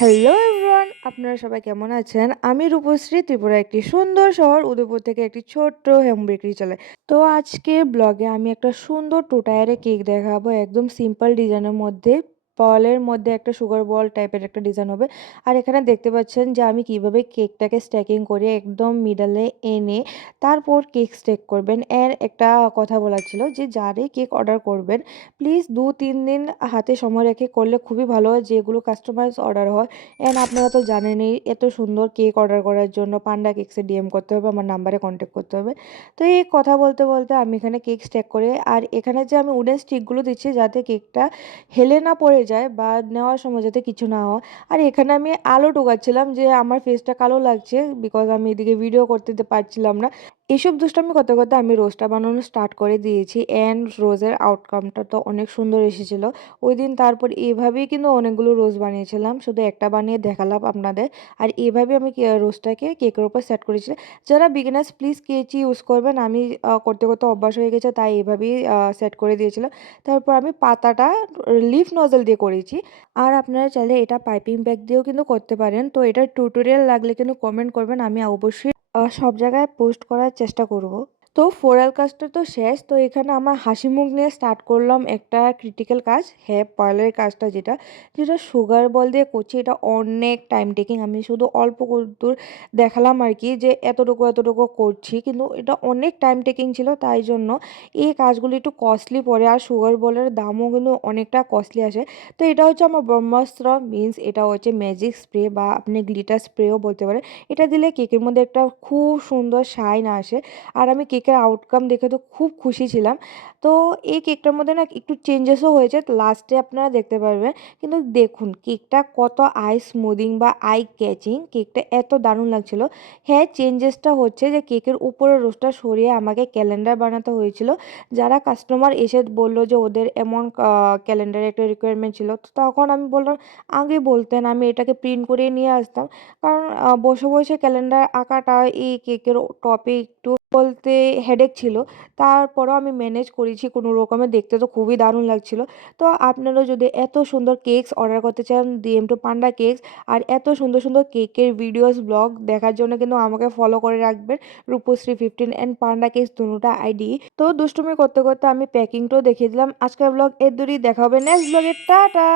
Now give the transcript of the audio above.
Hello everyone, আপনারা সবাই কেমন আছেন? আমি রূপশ্রী, ত্রিপুরা একটি সুন্দর শহর উদয়পুর থেকে একটি ছোট্ট হোম বেকারি চালাই। তো আজকে ব্লগে আমি একটা সুন্দর টু টায়ারে কেক দেখাবো, একদম সিম্পল ডিজাইনের মধ্যে। বলের মধ্যে একটা সুগার বল টাইপের একটা ডিজাইন হবে। আর এখানে দেখতে পাচ্ছেন যে আমি কিভাবে কেকটাকে স্ট্যাকিং করে একদম মিডলে এনে তারপর কেক স্টেক করবেন। এর একটা কথা বলা ছিল যে যারাই কেক অর্ডার করবেন প্লিজ ২-৩ দিন হাতে সময় রেখে করলে খুবই ভালো হয়, যেগুলো কাস্টমাইজ অর্ডার হয়। অ্যান্ড আপনারা তো জানেনই, এত সুন্দর কেক অর্ডার করার জন্য পান্ডা কেকসে ডিএম করতে হবে, আমার নাম্বারে কন্ট্যাক্ট করতে হবে। তো এই কথা বলতে বলতে আমি এখানে কেক স্ট্যাক করে, আর এখানে যে আমি উডেন স্টিকগুলো দিচ্ছি যাতে কেকটা হেলে না পড়ে যায় বা নেওয়ার সময় যাতে কিছু না হয়। আর এখানে আমি আলো ঢোকাচ্ছিলাম যে আমার ফেসটা কালো লাগছে, বিকজ আমি এদিকে ভিডিও করতে পারছিলাম না। এসব দুষ্টামি করতে করতে আমি রোজটা বানানো স্টার্ট করে দিয়েছি, অ্যান্ড রোজের আউটকামটা তো অনেক সুন্দর এসেছিল। ওই দিন তারপর এভাবেই কিন্তু অনেকগুলো রোজ বানিয়েছিলাম, শুধু একটা বানিয়ে দেখালাম আপনাদের। আর এভাবে আমি রোজটাকে কেকের উপর সেট করেছি। যারা বিগিনার্স প্লিজ কেচি ইউজ করবেন, আমি করতে করতে অভ্যাস হয়ে গেছে তাই এভাবেই সেট করে দিয়েছিলাম। তারপর আমি পাতাটা লিফ নজল দিয়ে করেছি। আর আপনারা চাইলে এটা পাইপিং ব্যাগ দিয়েও কিন্তু করতে পারেন। তো এটার টিউটোরিয়াল লাগলে কিন্তু কমেন্ট করবেন, আমি অবশ্যই সব জায়গায় পোস্ট করার চেষ্টা করব। তো ফোরাল কাজটা তো শেষ। তো এখানে আমার হাসি মুখ নিয়ে স্টার্ট করলাম একটা ক্রিটিক্যাল কাজ, হ্যাঁ পার্লারের কাজটা, যেটা যেটা সুগার বল দিয়ে করছি। এটা অনেক টাইম টেকিং। আমি শুধু অল্প দূর দেখালাম আর কি, যে এতটুকু এতটুকু করছি, কিন্তু এটা অনেক টাইম টেকিং ছিল। তাই জন্য এই কাজগুলি একটু কস্টলি পড়ে, আর সুগার বলের দামও কিন্তু অনেকটা কস্টলি আসে। তো এটা হচ্ছে আমার ব্রহ্মাস্ত্র, মিন্স এটা হচ্ছে ম্যাজিক স্প্রে বা আপনি গ্লিটার স্প্রেও বলতে পারেন। এটা দিলে কেকের মধ্যে একটা খুব সুন্দর শাইন আসে। আর আমি কেকের আউটকাম দেখে তো খুব খুশি ছিলাম। তো এই কেকটার মধ্যে না একটু চেঞ্জেসও হয়েছে, লাস্টে আপনারা দেখতে পারবেন। কিন্তু দেখুন কেকটা কত আই স্মুদিং বা আই ক্যাচিং, কেকটা এত দারুণ লাগছিল। হ্যাঁ, চেঞ্জেসটা হচ্ছে যে কেকের উপরের রোস্টটা সরিয়ে আমাকে ক্যালেন্ডার বানাতে হয়েছিল। যারা কাস্টমার এসে বললো যে ওদের এমন ক্যালেন্ডারের একটা রিকোয়ারমেন্ট ছিল, তো তখন আমি বললাম আগে বলতেন, আমি এটাকে প্রিন্ট করে নিয়ে আসতাম। কারণ বসে বসে ক্যালেন্ডার আঁকাটা এই কেকের টপে একটু বলতে হেডেক ছিল। তারপরেও আমি ম্যানেজ করেছি কোনো রকমে, দেখতে তো খুবই দারুণ লাগছিল। তো আপনারাও যদি এত সুন্দর কেকস অর্ডার করতে চান, ডিএম টু পান্ডা কেকস, আর এত সুন্দর সুন্দর কেকের ভিডিওস ব্লগ দেখার জন্য কিন্তু আমাকে ফলো করে রাখবেন, রূপশ্রী 15 অ্যান্ড পান্ডা কেকস দুটোটা আইডি। তো দুষ্টুমি করতে করতে আমি প্যাকিংটাও দেখিয়ে দিলাম। আজকের ব্লগ এর দূরই, দেখা হবে নেক্সট ব্লগে, টাটা।